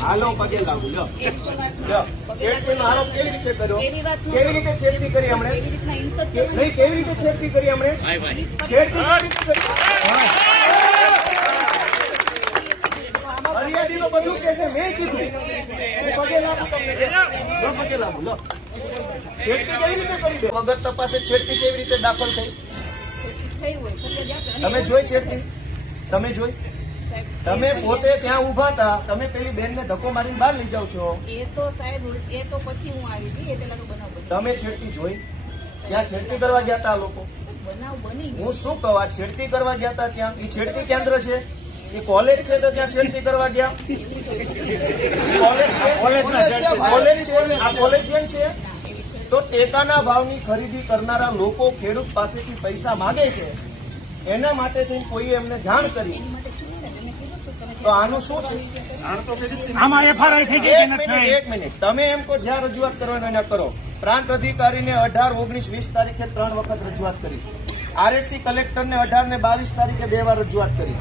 હાલો પગે લાગુ લ્યો છેડતીનો આરોપ કેવી રીતે કર્યો? કેવી રીતે છેડતી કરી હમણે? નહીં, કેવી રીતે છેડતી કરી હમણે? ફરિયાદીનો બધું કે છે, મેં કીધું પગે લાગુ તમને પગે લાગુ લો. છેડતી કેવી રીતે કરી દે? વગર તપાસે છેડતી કેવી રીતે દાખલ થઈ? તમે જોઈ છેડતી? તમે જોઈ? તમે પોતે ત્યાં ઉભા હતા, તમે પેલી બેનને ધક્કો મારીને બહાર લઈ જાવ છો. એ તો સાહેબ, એ તો પછી હું આવી હતી, એ પેલા તો બનાવ બન્યો. તમે છેડતી જોઈ? ત્યાં છેડતી કરવા ગયા હતા આ લોકો? બનાવ બની ગયો. હું શું કહું, આ છેડતી કરવા ગયા હતા ત્યાં? એ છેડતી કેન્દ્ર છે, એ કોલેજ છે, તો ત્યાં છેડતી કરવા ગયા? કોલેજ છે, આ કોલેજિયન છે. તો ટેકાના ભાવની ખરીદી કરનારા લોકો ખેડૂત પાસેથી પૈસા માંગે છે, એના માટે થઈને કોઈ એમને જાણ કરી, તો આનું શું છે? આમાં એફઆરઆઈ થઈ ગઈ. એક મિનિટ, તમે એમ કહો જ્યાં રજૂઆત કરવાનો એને કરો. પ્રાંત અધિકારીને 18, 19, 20 તારીખે 3 વખત રજૂઆત કરી. આરએસસી કલેક્ટરને 18 ને 22 તારીખે 2 વાર રજૂઆત કરી.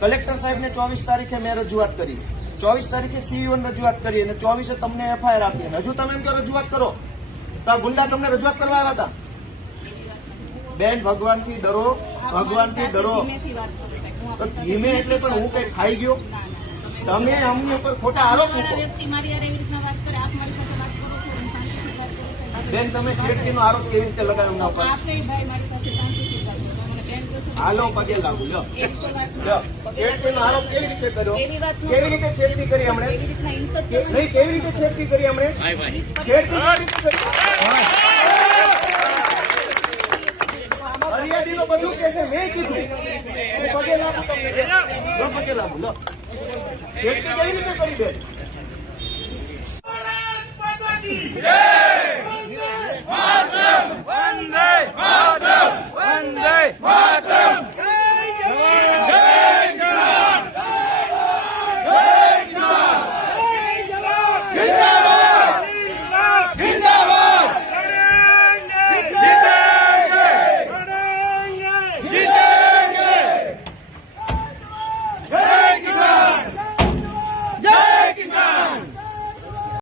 કલેક્ટર સાહેબને 24 તારીખે મેં રજૂઆત કરી. 24 તારીખે સીઈઓને રજૂઆત કરી અને 24 તમને એફઆઈઆર આપી. હજુ તમે એમ કહો રજૂઆત કરો તો ગુંડા તમને રજૂઆત કરવા આવ્યા હતા? બેન, ભગવાનથી ડરો, ભગવાનથી ડરો. તો ધીમે એટલે પણ હું કઈ ખાઈ ગયો? તમે અમને પર ખોટા આરોપ મૂકો. બેન, તમે છેડતીનો આરોપ કેવી રીતે લગાવ્યો ના ઉપર? હાલો પગે લાગુ લ્યો. છેડતીનો આરોપ કેવી રીતે કર્યો? કેવી રીતે છેડતી કરી હમણે? નહીં, કેવી રીતે છેડતી કરી હમણે? ફરિયાદીનો બધું કે છે, મેં કીધું પગે લાગુ તમને પગે લાગુ લો. છેડતી કેવી રીતે કરી દે?